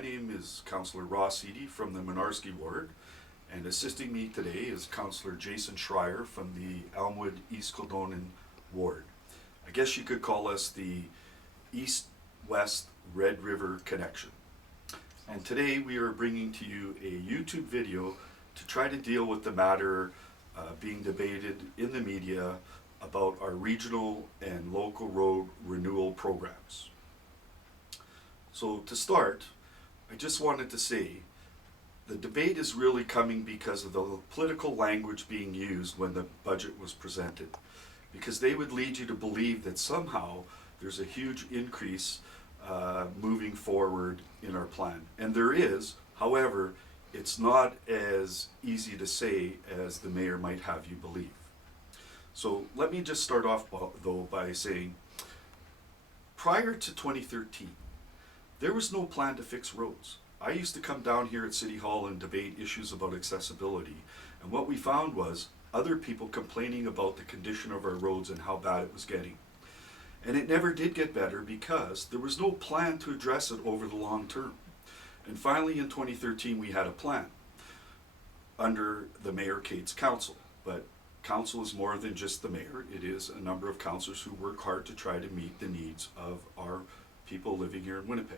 My name is Councillor Eadie from the Mynarski ward, and assisting me today is Councillor Jason Schreyer from the Elmwood East Kildonan ward. I guess you could call us the East-West Red River connection. And today we are bringing to you a YouTube video to try to deal with the matter being debated in the media about our regional and local road renewal programs. So to start, I just wanted to say the debate is really coming because of the political language being used when the budget was presented, because they would lead you to believe that somehow there's a huge increase moving forward in our plan. And there is, however, it's not as easy to say as the mayor might have you believe. So let me just start off though by saying, prior to 2013, there was no plan to fix roads. I used to come down here at City Hall and debate issues about accessibility, and what we found was other people complaining about the condition of our roads and how bad it was getting. And it never did get better because there was no plan to address it over the long term. And finally in 2013 we had a plan under the Mayor Kate's council. But council is more than just the mayor. It is a number of councillors who work hard to try to meet the needs of our people living here in Winnipeg.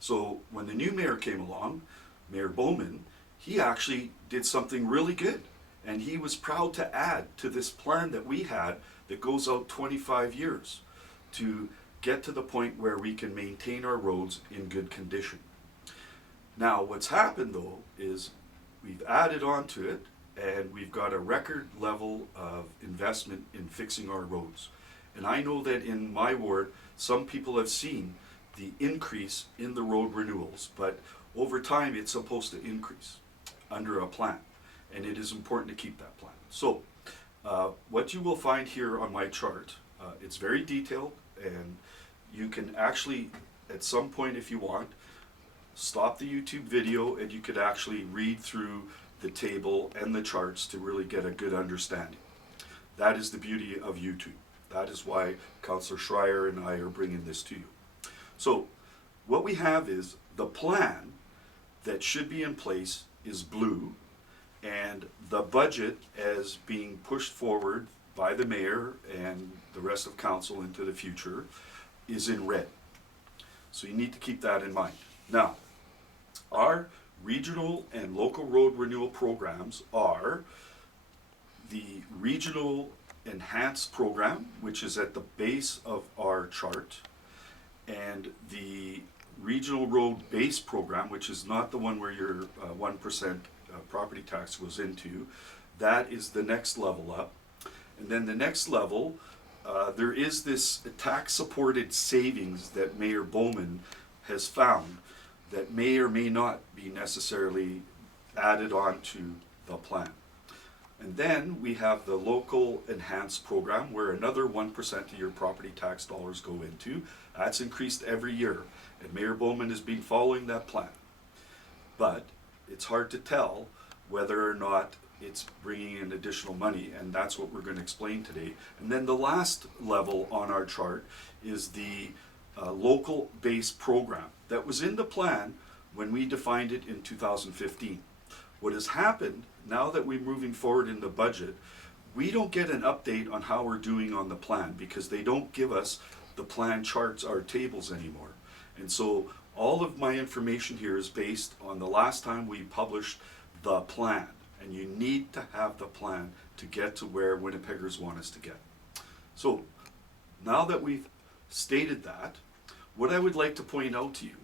So when the new mayor came along, Mayor Bowman, he actually did something really good. And he was proud to add to this plan that we had that goes out 25 years to get to the point where we can maintain our roads in good condition. Now what's happened though is we've added on to it and we've got a record level of investment in fixing our roads. And I know that in my ward, some people have seen the increase in the road renewals, but over time it's supposed to increase under a plan, and it is important to keep that plan. So what you will find here on my chart, it's very detailed, and you can actually at some point, if you want, stop the YouTube video and you could actually read through the table and the charts to really get a good understanding. That is the beauty of YouTube. That is why Councillor Schreyer and I are bringing this to you. So what we have is the plan that should be in place is blue, and the budget as being pushed forward by the mayor and the rest of council into the future is in red. So you need to keep that in mind. Now, our regional and local road renewal programs are the Regional Enhanced Program, which is at the base of our chart, and the Regional Road Base Program, which is not the one where your 1% property tax goes into. That is the next level up. And then the next level, there is this tax-supported savings that Mayor Bowman has found that may or may not be necessarily added on to the plan. And then we have the Local Enhanced Program, where another 1% of your property tax dollars go into. That's increased every year, and Mayor Bowman has been following that plan. But it's hard to tell whether or not it's bringing in additional money, and that's what we're going to explain today. And then the last level on our chart is the Local Base Program that was in the plan when we defined it in 2015. What has happened, now that we're moving forward in the budget, we don't get an update on how we're doing on the plan because they don't give us the plan charts or tables anymore. And so all of my information here is based on the last time we published the plan. And you need to have the plan to get to where Winnipeggers want us to get. So now that we've stated that, what I would like to point out to you,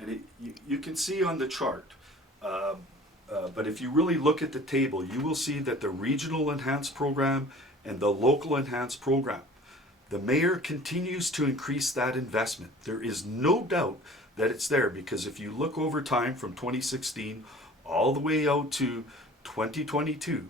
and you can see on the chart, but if you really look at the table, you will see that the Regional Enhanced Program and the Local Enhanced Program, the mayor continues to increase that investment. There is no doubt that it's there, because if you look over time from 2016 all the way out to 2022,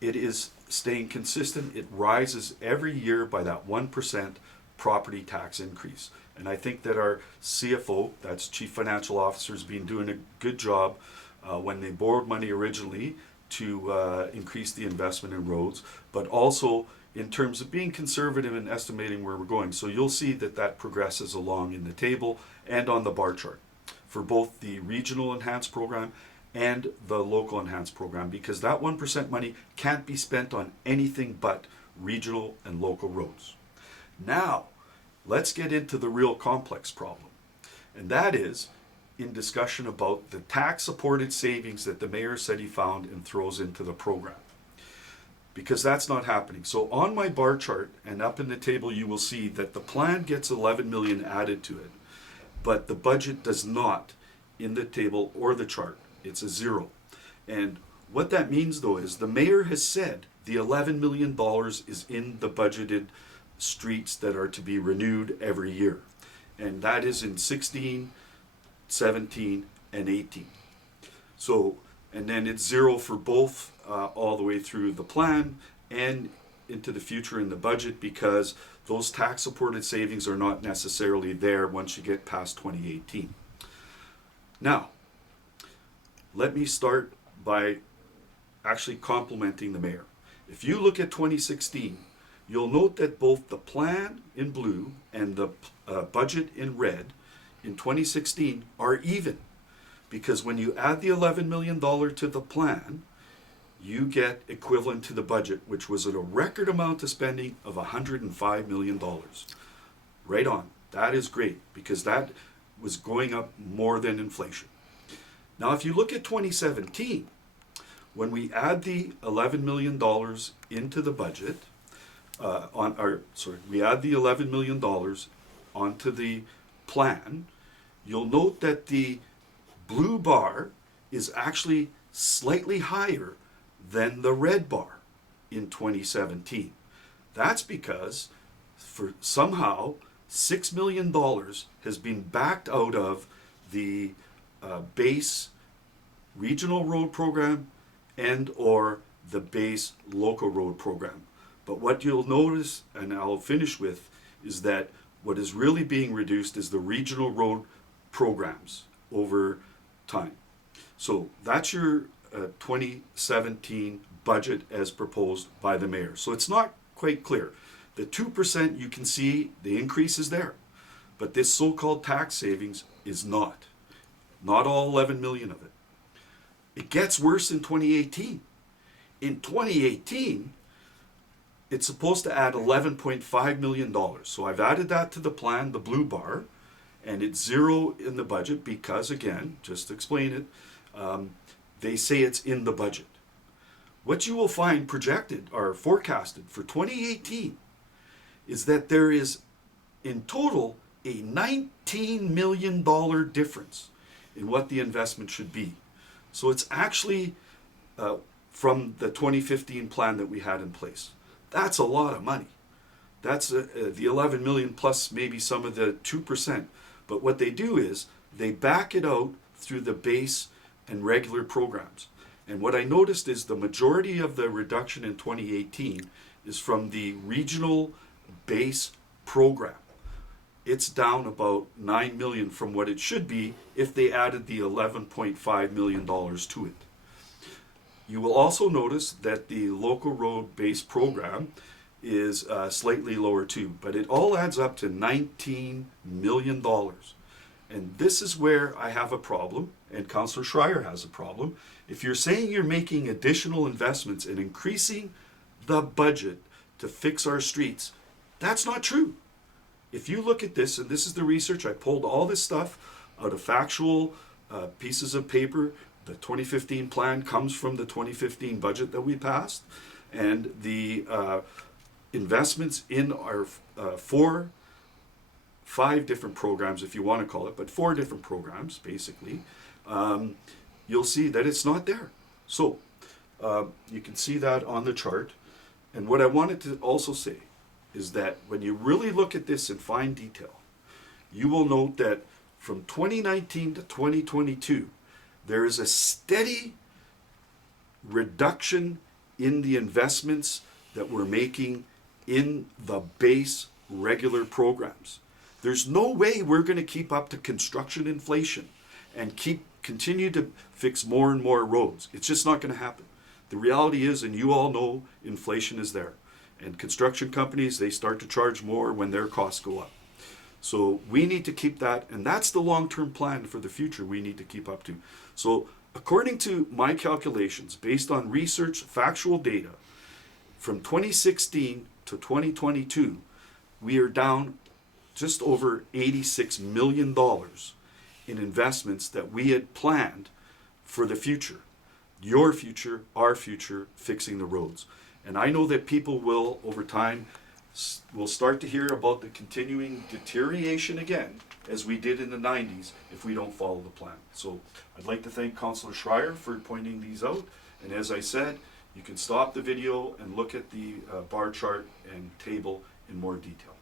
it is staying consistent. It rises every year by that 1% property tax increase. And I think that our CFO, that's Chief Financial Officer, has been doing a good job when they borrowed money originally to increase the investment in roads, but also in terms of being conservative and estimating where we're going. So you'll see that that progresses along in the table and on the bar chart. for both the regional enhanced program and the local enhanced program, because that 1% money can't be spent on anything but regional and local roads. Now, let's get into the real complex problem, and that is in discussion about the tax-supported savings that the mayor said he found and throws into the program, because that's not happening. So on my bar chart and up in the table, you will see that the plan gets 11 million added to it, but the budget does not in the table or the chart. It's a zero. And what that means, though, is the mayor has said the $11 million is in the budgeted streets that are to be renewed every year. And that is in 16, 17, and 18. So, and then it's zero for both all the way through the plan and into the future in the budget, because those tax-supported savings are not necessarily there once you get past 2018. Now, let me start by actually complimenting the mayor. If you look at 2016, you'll note that both the plan in blue and the budget in red in 2016 are even, because when you add the $11 million to the plan, you get equivalent to the budget, which was at a record amount of spending of $105 million. Right on. That is great, because that was going up more than inflation. Now, if you look at 2017, when we add the $11 million into the budget, we add the $11 million onto the plan, you'll note that the blue bar is actually slightly higher than the red bar in 2017. That's because for somehow $6 million has been backed out of the base regional road program and or the base local road program. But what you'll notice, and I'll finish with, is that what is really being reduced is the regional road programs over time. So that's your 2017 budget as proposed by the mayor. So it's not quite clear. The 2%, you can see the increase is there, but this so-called tax savings is not. Not all 11 million of it. It gets worse in 2018. In 2018, it's supposed to add $11.5 million. So I've added that to the plan, the blue bar, and it's zero in the budget because, again, just to explain it, they say it's in the budget. What you will find projected or forecasted for 2018 is that there is, in total, a $19 million difference in what the investment should be. So it's actually from the 2015 plan that we had in place. That's a lot of money. That's the 11 million plus maybe some of the 2%. But what they do is they back it out through the base and regular programs. And what I noticed is the majority of the reduction in 2018 is from the regional base program. It's down about 9 million from what it should be if they added the $11.5 million to it. You will also notice that the local road base program is slightly lower too, but it all adds up to $19 million. And this is where I have a problem, and Councillor Schreyer has a problem. If you're saying you're making additional investments and increasing the budget to fix our streets, that's not true. If you look at this, and this is the research, I pulled all this stuff out of factual pieces of paper. The 2015 plan comes from the 2015 budget that we passed, and the investments in our 5 different programs, if you want to call it, but 4 different programs, basically, you'll see that it's not there. So you can see that on the chart. And what I wanted to also say is that when you really look at this in fine detail, you will note that from 2019 to 2022, there is a steady reduction in the investments that we're making in the base regular programs. There's no way we're going to keep up to construction inflation and continue to fix more and more roads. It's just not going to happen. The reality is, and you all know, inflation is there. And construction companies, they start to charge more when their costs go up. So we need to keep that, and that's the long-term plan for the future we need to keep up to. So according to my calculations, based on research, factual data, from 2016 to 2022, we are down just over $86 million in investments that we had planned for the future. Your future, our future, fixing the roads. And I know that people will, over time, will start to hear about the continuing deterioration again, as we did in the 90s, if we don't follow the plan. So I'd like to thank Councillor Schreyer for pointing these out. And as I said, you can stop the video and look at the bar chart and table in more detail.